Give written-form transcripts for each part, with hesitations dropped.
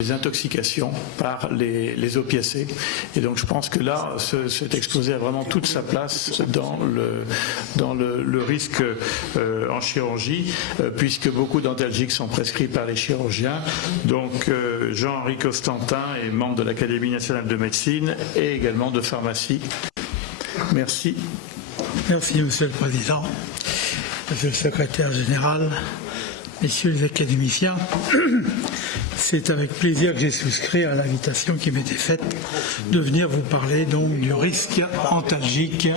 les intoxications par les opiacés. Et donc je pense que là, cet exposé a vraiment toute sa place dans le risque en chirurgie, puisque beaucoup d'antalgiques sont prescrits par les chirurgiens. Donc Jean-Henri Costantin est membre de l'Académie nationale de médecine et également de pharmacie. Merci. Merci, Monsieur le Président, Monsieur le Secrétaire général, Messieurs les académiciens. C'est avec plaisir que j'ai souscrit à l'invitation qui m'était faite de venir vous parler donc du risque antalgique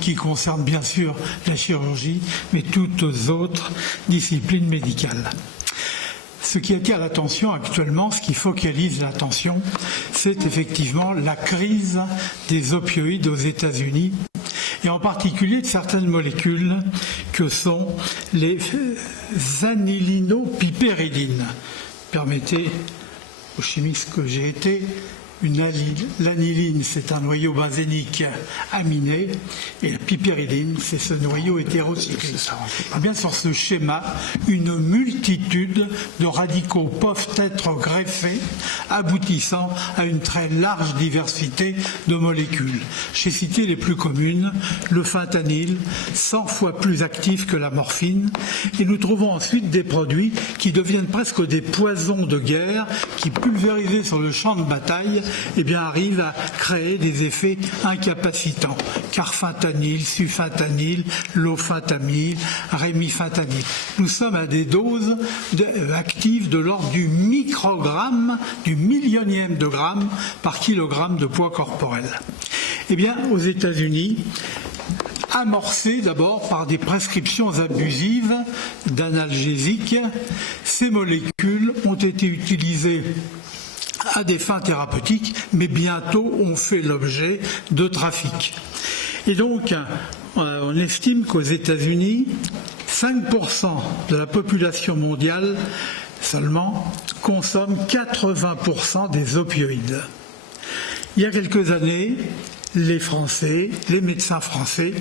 qui concerne bien sûr la chirurgie, mais toutes autres disciplines médicales. Ce qui attire l'attention actuellement, ce qui focalise l'attention, c'est effectivement la crise des opioïdes aux États-Unis, et en particulier de certaines molécules que sont les anilinopipéridines. Permettez aux chimistes que j'ai été, l'aniline, c'est un noyau benzénique aminé, et la pipéridine, c'est ce noyau hétérocyclique. Et bien sur ce schéma, une multitude de radicaux peuvent être greffés, aboutissant à une très large diversité de molécules. J'ai cité les plus communes, le fentanyl, 100 fois plus actif que la morphine, et nous trouvons ensuite des produits qui deviennent presque des poisons de guerre, qui pulvérisés sur le champ de bataille, eh bien, arrive à créer des effets incapacitants. Carfentanil, sufentanil, lofentamil, rémifentanil. Nous sommes à des doses actives de l'ordre du microgramme, du millionième de gramme par kilogramme de poids corporel. Eh bien, aux États-Unis, amorcées d'abord par des prescriptions abusives d'analgésiques, ces molécules ont été utilisées à des fins thérapeutiques, mais bientôt ont fait l'objet de trafic. Et donc, on estime qu'aux États-Unis, 5% de la population mondiale seulement consomme 80% des opioïdes. Il y a quelques années, les Français, les médecins français,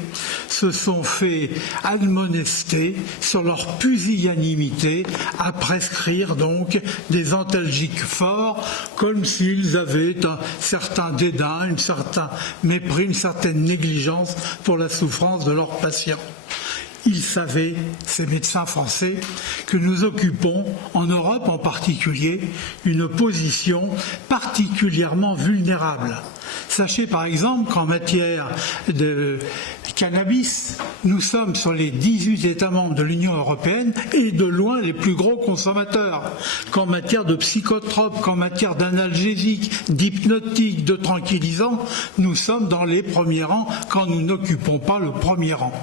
se sont fait admonester sur leur pusillanimité à prescrire donc des antalgiques forts, comme s'ils avaient un certain dédain, un certain mépris, une certaine négligence pour la souffrance de leurs patients. Ils savaient, ces médecins français, que nous occupons, en Europe en particulier, une position particulièrement vulnérable. Sachez par exemple qu'en matière de cannabis, nous sommes sur les 18 États membres de l'Union européenne et de loin les plus gros consommateurs. Qu'en matière de psychotropes, qu'en matière d'analgésiques, d'hypnotiques, de tranquillisants, nous sommes dans les premiers rangs quand nous n'occupons pas le premier rang.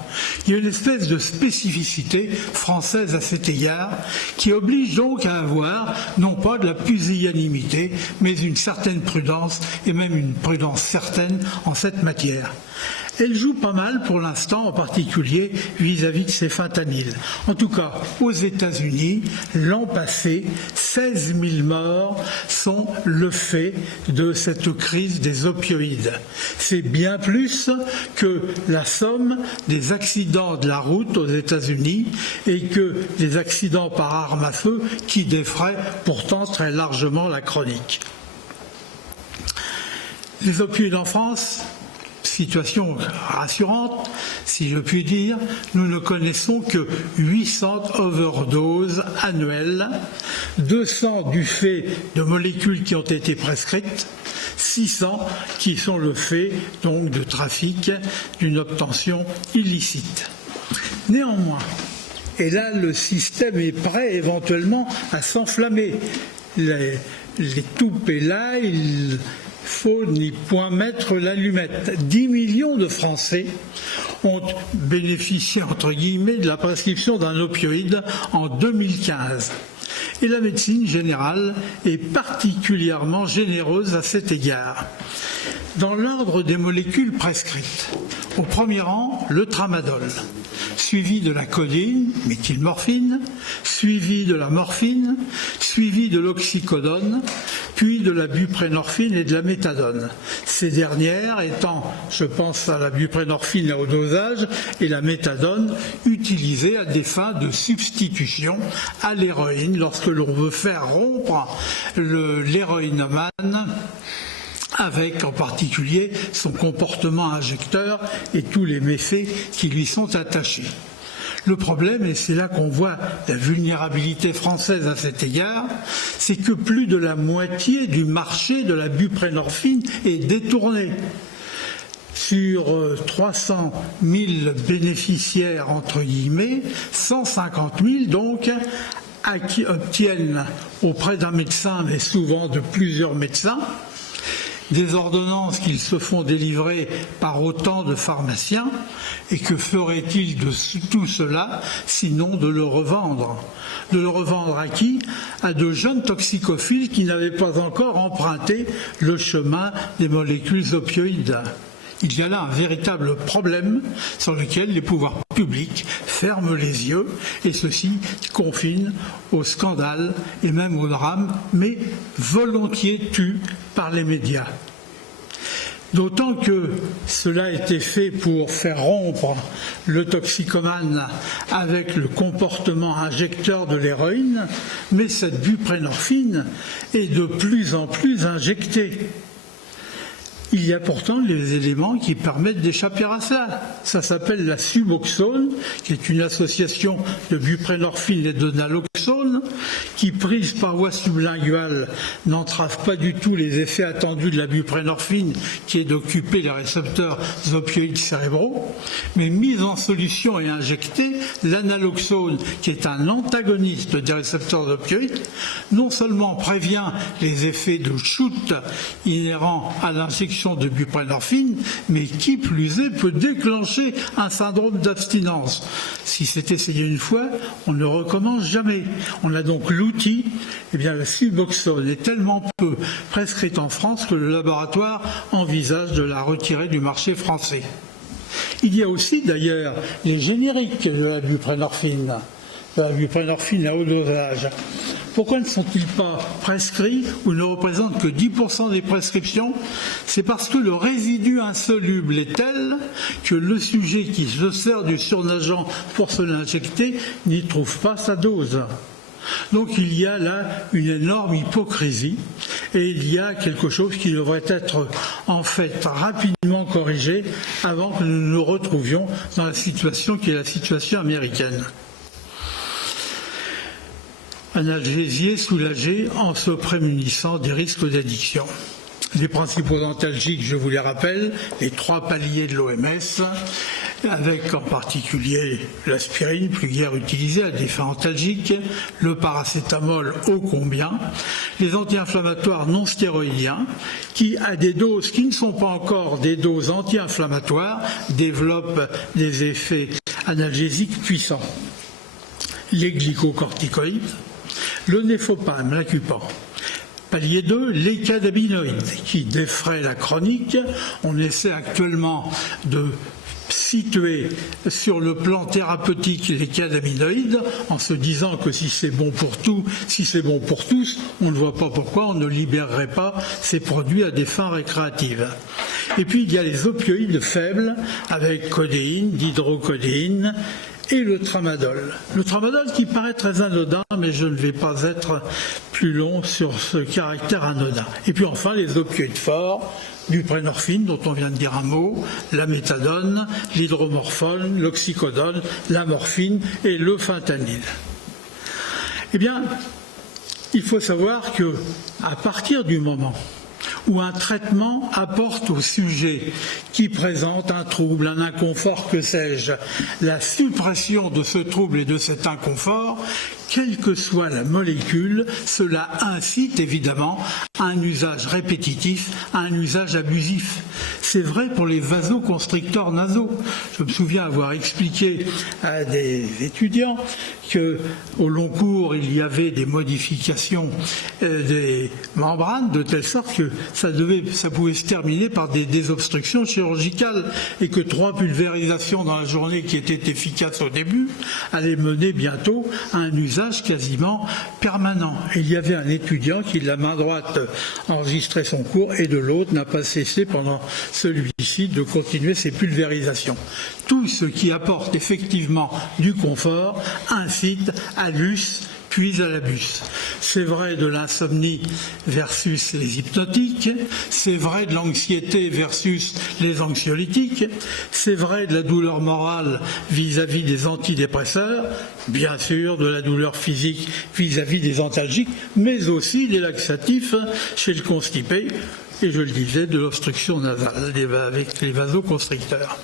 Il y a une espèce de spécificité française à cet égard qui oblige donc à avoir non pas de la pusillanimité, mais une certaine prudence et même une prudence certaine en cette matière. Elle joue pas mal pour l'instant, en particulier vis-à-vis de ces fentanyls. En tout cas, aux États-Unis, l'an passé, 16 000 morts sont le fait de cette crise des opioïdes. C'est bien plus que la somme des accidents de la route aux États-Unis et que des accidents par arme à feu qui défraient pourtant très largement la chronique. Les opioïdes en France, situation rassurante, si je puis dire, nous ne connaissons que 800 overdoses annuelles, 200 du fait de molécules qui ont été prescrites, 600 qui sont le fait donc de trafic, d'une obtention illicite. Néanmoins, et là le système est prêt éventuellement à s'enflammer. Les toupes et là, il faut n'y point mettre l'allumette. 10 millions de Français ont bénéficié, entre guillemets, de la prescription d'un opioïde en 2015. Et la médecine générale est particulièrement généreuse à cet égard. Dans l'ordre des molécules prescrites, au premier rang, le tramadol, suivi de la codeine, méthylmorphine, suivi de la morphine, suivi de l'oxycodone, puis de la buprénorphine et de la méthadone. Ces dernières étant, je pense à la buprénorphine à haut dosage et la méthadone utilisée à des fins de substitution à l'héroïne lorsque l'on veut faire rompre l'héroïnomane avec en particulier son comportement injecteur et tous les méfaits qui lui sont attachés. Le problème, et c'est là qu'on voit la vulnérabilité française à cet égard, c'est que plus de la moitié du marché de la buprénorphine est détourné. Sur 300 000 bénéficiaires, entre guillemets, 150 000 donc obtiennent auprès d'un médecin, mais souvent de plusieurs médecins, des ordonnances qu'ils se font délivrer par autant de pharmaciens, et que ferait-il de tout cela sinon de le revendre? De le revendre à qui? À de jeunes toxicophiles qui n'avaient pas encore emprunté le chemin des molécules opioïdes. Il y a là un véritable problème sur lequel les pouvoirs publics ferment les yeux, et ceci confine au scandale et même au drame, mais volontiers tu par les médias. D'autant que cela a été fait pour faire rompre le toxicomane avec le comportement injecteur de l'héroïne, mais cette buprénorphine est de plus en plus injectée. Il y a pourtant les éléments qui permettent d'échapper à cela. Ça s'appelle la Suboxone, qui est une association de buprénorphine et de naloxone, qui, prise par voie sublinguale, n'entrave pas du tout les effets attendus de la buprénorphine, qui est d'occuper les récepteurs opioïdes cérébraux, mais mise en solution et injectée, l'analoxone, qui est un antagoniste des récepteurs opioïdes, non seulement prévient les effets de shoot inhérents à l'injection de buprénorphine, mais qui plus est peut déclencher un syndrome d'abstinence. Si c'est essayé une fois, on ne recommence jamais. On a donc l'outil. Eh bien, la Suboxone est tellement peu prescrite en France que le laboratoire envisage de la retirer du marché français. Il y a aussi d'ailleurs les génériques de la buprénorphine à haut dosage. Pourquoi ne sont-ils pas prescrits ou ne représentent que 10% des prescriptions? C'est parce que le résidu insoluble est tel que le sujet qui se sert du surnageant pour se l'injecter n'y trouve pas sa dose. Donc il y a là une énorme hypocrisie et il y a quelque chose qui devrait être en fait rapidement corrigé avant que nous nous retrouvions dans la situation qui est la situation américaine. Analgésier, soulager en se prémunissant des risques d'addiction. Les principaux antalgiques, je vous les rappelle, les 3 paliers de l'OMS, avec en particulier l'aspirine, plus guère utilisée à des fins antalgiques, le paracétamol ô combien, les anti-inflammatoires non stéroïdiens, qui, à des doses qui ne sont pas encore des doses anti-inflammatoires, développent des effets analgésiques puissants. Les glycocorticoïdes, le néphopam, l'Acupan. Palier 2, les cannabinoïdes qui défraient la chronique. On essaie actuellement de situer sur le plan thérapeutique les cannabinoïdes en se disant que si c'est bon pour tout, si c'est bon pour tous, on ne voit pas pourquoi on ne libérerait pas ces produits à des fins récréatives. Et puis il y a les opioïdes faibles avec codéine, dihydrocodéine, et le tramadol. Le tramadol qui paraît très anodin, mais je ne vais pas être plus long sur ce caractère anodin. Et puis enfin, les opioïdes forts, buprénorphine, dont on vient de dire un mot, la méthadone, l'hydromorphone, l'oxycodone, la morphine et le fentanyl. Eh bien, il faut savoir que, à partir du moment où un traitement apporte au sujet qui présente un trouble, un inconfort, que sais-je, la suppression de ce trouble et de cet inconfort, quelle que soit la molécule, cela incite évidemment à un usage répétitif, à un usage abusif. C'est vrai pour les vasoconstricteurs nasaux. Je me souviens avoir expliqué à des étudiants qu'au long cours, il y avait des modifications des membranes de telle sorte que ça pouvait se terminer par des désobstructions chirurgicales et que 3 pulvérisations dans la journée qui étaient efficaces au début allaient mener bientôt à un usage usage quasiment permanent. Et il y avait un étudiant qui, de la main droite, enregistrait son cours et de l'autre n'a pas cessé pendant celui-ci de continuer ses pulvérisations. Tout ce qui apporte effectivement du confort incite à l'us puis à l'abus. C'est vrai de l'insomnie versus les hypnotiques, c'est vrai de l'anxiété versus les anxiolytiques, c'est vrai de la douleur morale vis-à-vis des antidépresseurs, bien sûr de la douleur physique vis-à-vis des antalgiques, mais aussi des laxatifs chez le constipé, et je le disais, de l'obstruction nasale avec les vasoconstricteurs.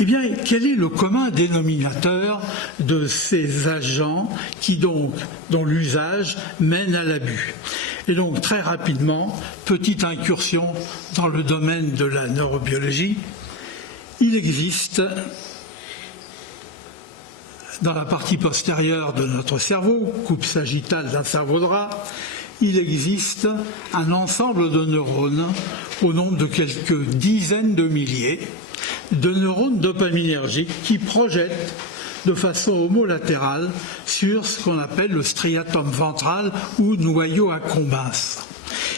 Eh bien, quel est le commun dénominateur de ces agents dont l'usage mène à l'abus? Et donc, très rapidement, petite incursion dans le domaine de la neurobiologie. Il existe, dans la partie postérieure de notre cerveau, coupe sagittale d'un cerveau de rat, il existe un ensemble de neurones au nombre de quelques dizaines de milliers de neurones dopaminergiques qui projettent de façon homolatérale sur ce qu'on appelle le striatum ventral ou noyau accumbens.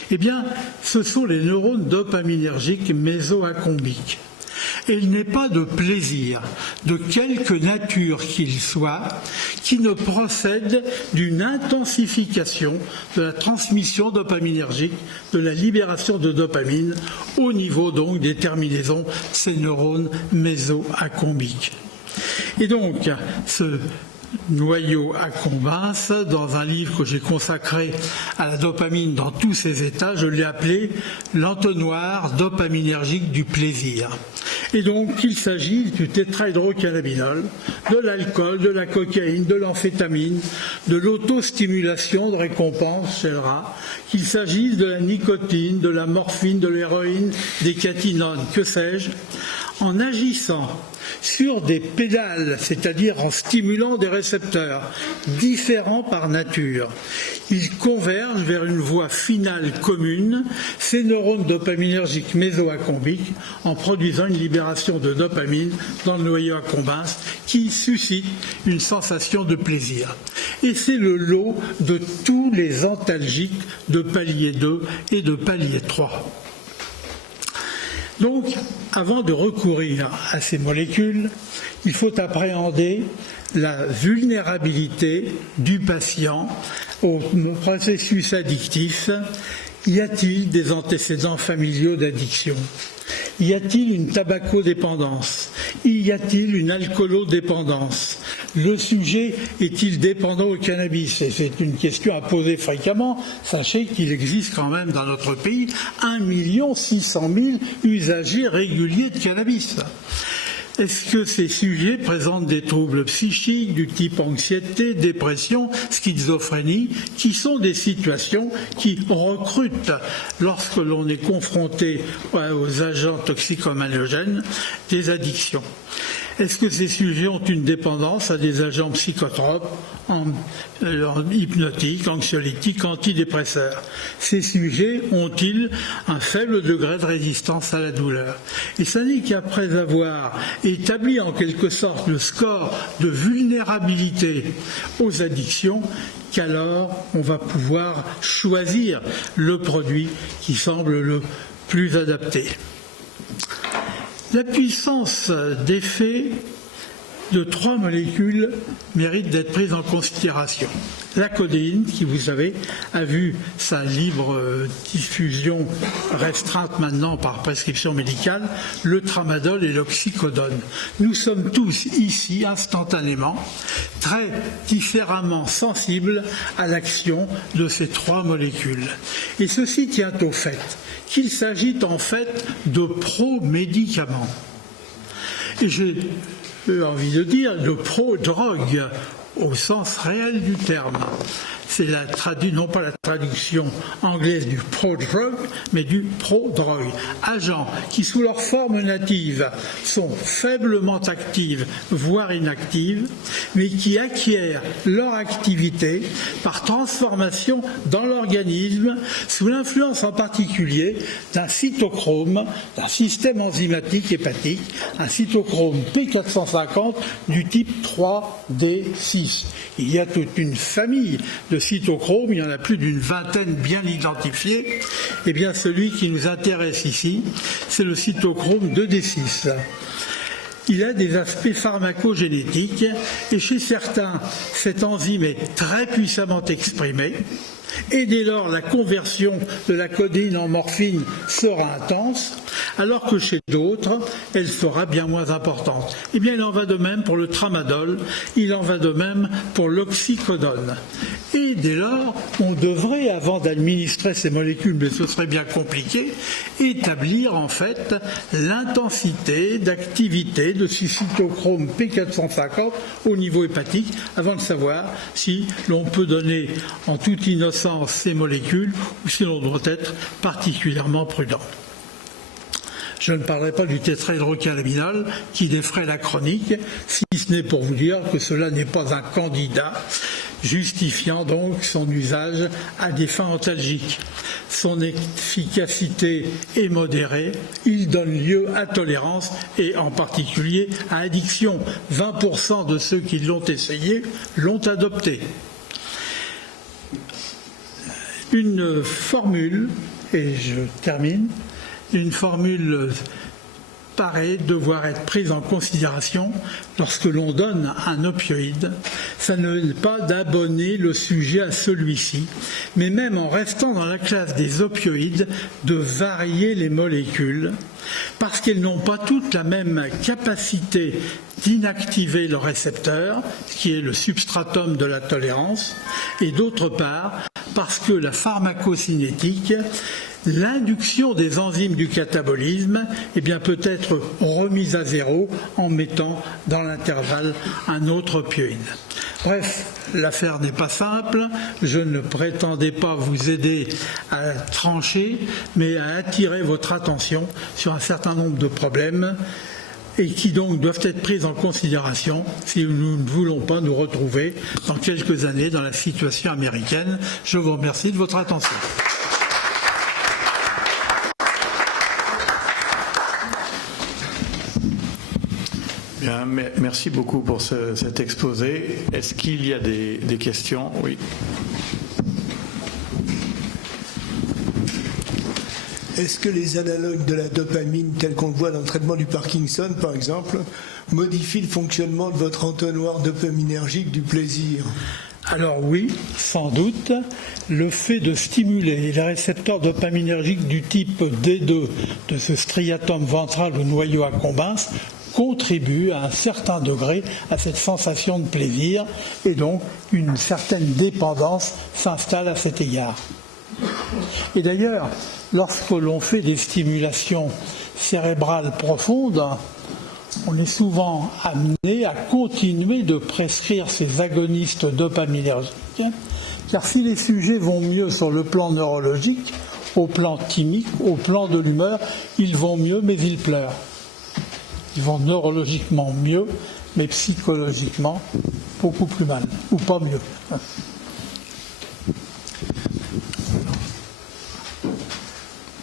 Eh bien, ce sont les neurones dopaminergiques mésoaccombiques. Et il n'est pas de plaisir, de quelque nature qu'il soit, qui ne procède d'une intensification de la transmission dopaminergique, de la libération de dopamine, au niveau donc des terminaisons de ces neurones mésoaccombiques. Et donc, ce noyau accumbens, dans un livre que j'ai consacré à la dopamine dans tous ses états, je l'ai appelé l'entonnoir dopaminergique du plaisir. Et donc, il s'agit du tétrahydrocannabinol, de l'alcool, de la cocaïne, de l'amphétamine, de l'autostimulation de récompense chez le rat, qu'il s'agisse de la nicotine, de la morphine, de l'héroïne, des catinones, que sais-je, en agissant sur des pédales, c'est-à-dire en stimulant des récepteurs différents par nature. Ils convergent vers une voie finale commune, ces neurones dopaminergiques mésoaccombiques, en produisant une libération de dopamine dans le noyau accumbens qui suscite une sensation de plaisir. Et c'est le lot de tous les antalgiques de palier 2 et de palier 3. Donc, avant de recourir à ces molécules, il faut appréhender la vulnérabilité du patient au processus addictif. Y a-t-il des antécédents familiaux d'addiction? Y a-t-il une tabacodépendance? Y a-t-il une alcoolodépendance? Le sujet est-il dépendant au cannabis? Et c'est une question à poser fréquemment. Sachez qu'il existe quand même dans notre pays 1 600 000 usagers réguliers de cannabis. Est-ce que ces sujets présentent des troubles psychiques du type anxiété, dépression, schizophrénie, qui sont des situations qui recrutent, lorsque l'on est confronté aux agents toxicomanogènes, des addictions? Est-ce que ces sujets ont une dépendance à des agents psychotropes, hypnotiques, anxiolytiques, antidépresseurs? Ces sujets ont-ils un faible degré de résistance à la douleur? Et ça n'est qu'après avoir établi en quelque sorte le score de vulnérabilité aux addictions qu'alors on va pouvoir choisir le produit qui semble le plus adapté. La puissance d'effet de 3 molécules mérite d'être prise en considération. La codéine, qui vous savez, a vu sa libre diffusion restreinte maintenant par prescription médicale, le tramadol et l'oxycodone. Nous sommes tous ici, instantanément, très différemment sensibles à l'action de ces 3 molécules. Et ceci tient au fait qu'il s'agit en fait de pro-médicaments. Et j'ai envie de dire de pro-drogue au sens réel du terme. C'est non pas la traduction anglaise du pro-drug, mais du pro-drogue. Agents qui, sous leur forme native, sont faiblement actives, voire inactives, mais qui acquièrent leur activité par transformation dans l'organisme, sous l'influence en particulier d'un cytochrome, d'un système enzymatique hépatique, un cytochrome P450 du type 3D6. D6. Il y a toute une famille de cytochromes, il y en a plus d'une vingtaine bien identifiés. Eh bien, celui qui nous intéresse ici, c'est le cytochrome 2D6. Il a des aspects pharmacogénétiques et chez certains, cette enzyme est très puissamment exprimée et dès lors la conversion de la codéine en morphine sera intense, alors que chez d'autres, elle sera bien moins importante. Eh bien, il en va de même pour le tramadol, il en va de même pour l'oxycodone. Et dès lors, on devrait, avant d'administrer ces molécules, mais ce serait bien compliqué, établir en fait l'intensité d'activité de ce cytochrome P450 au niveau hépatique, avant de savoir si l'on peut donner en toute innocence ces molécules ou si l'on doit être particulièrement prudent. Je ne parlerai pas du tétrahydrocannabinol qui défraie la chronique, si ce n'est pour vous dire que cela n'est pas un candidat, justifiant donc son usage à des fins antalgiques. Son efficacité est modérée, il donne lieu à tolérance et en particulier à addiction. 20% de ceux qui l'ont essayé l'ont adopté. Une formule, et je termine, une formule paraît devoir être prise en considération lorsque l'on donne un opioïde. Ça n'est pas d'abonner le sujet à celui-ci, mais même en restant dans la classe des opioïdes, de varier les molécules, parce qu'elles n'ont pas toutes la même capacité d'inactiver le récepteur, qui est le substratum de la tolérance, et d'autre part, parce que la pharmacocinétique, l'induction des enzymes du catabolisme peut être remise à zéro en mettant dans l'intervalle un autre opioïde. Bref, l'affaire n'est pas simple, je ne prétendais pas vous aider à trancher, mais à attirer votre attention sur un certain nombre de problèmes et qui donc doivent être prises en considération si nous ne voulons pas nous retrouver dans quelques années dans la situation américaine. Je vous remercie de votre attention. Bien, merci beaucoup pour cet exposé. Est-ce qu'il y a des questions? Oui. Est-ce que les analogues de la dopamine, tels qu'on le voit dans le traitement du Parkinson, par exemple, modifient le fonctionnement de votre entonnoir dopaminergique du plaisir? Alors oui, sans doute, le fait de stimuler les récepteurs dopaminergiques du type D2 de ce striatum ventral ou noyau accumbens contribue à un certain degré à cette sensation de plaisir et donc une certaine dépendance s'installe à cet égard. Et d'ailleurs, lorsque l'on fait des stimulations cérébrales profondes, on est souvent amené à continuer de prescrire ces agonistes dopaminergiques, car si les sujets vont mieux sur le plan neurologique, au plan thymique, au plan de l'humeur, ils vont mieux mais ils pleurent. Ils vont neurologiquement mieux, mais psychologiquement beaucoup plus mal, ou pas mieux.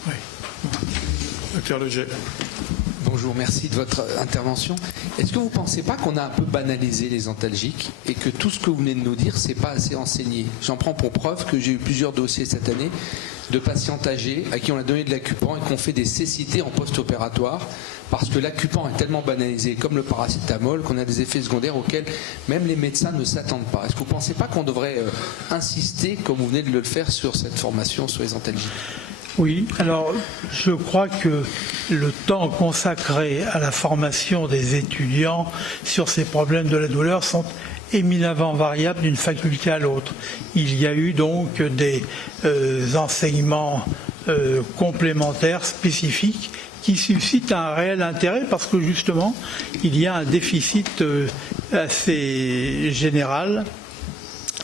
Oui. Docteur Leger. Bonjour, merci de votre intervention. Est-ce que vous ne pensez pas qu'on a un peu banalisé les antalgiques et que tout ce que vous venez de nous dire, c'est pas assez enseigné? J'en prends pour preuve que j'ai eu plusieurs dossiers cette année de patients âgés à qui on a donné de l'accupant et qu'on fait des cécités en post-opératoire parce que l'accupant est tellement banalisé comme le paracétamol qu'on a des effets secondaires auxquels même les médecins ne s'attendent pas. Est-ce que vous ne pensez pas qu'on devrait insister, comme vous venez de le faire, sur cette formation sur les antalgiques? Oui, alors je crois que le temps consacré à la formation des étudiants sur ces problèmes de la douleur sont éminemment variables d'une faculté à l'autre. Il y a eu donc des enseignements complémentaires spécifiques qui suscitent un réel intérêt parce que justement il y a un déficit assez général.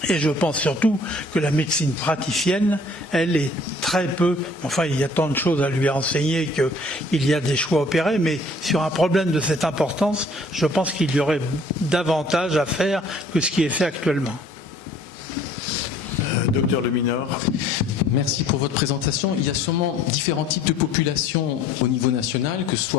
Et je pense surtout que la médecine praticienne, elle est très peu, enfin il y a tant de choses à lui enseigner qu'il y a des choix opérés, mais sur un problème de cette importance, je pense qu'il y aurait davantage à faire que ce qui est fait actuellement. Docteur Leminor. Merci pour votre présentation. Il y a sûrement différents types de populations au niveau national, que ce soit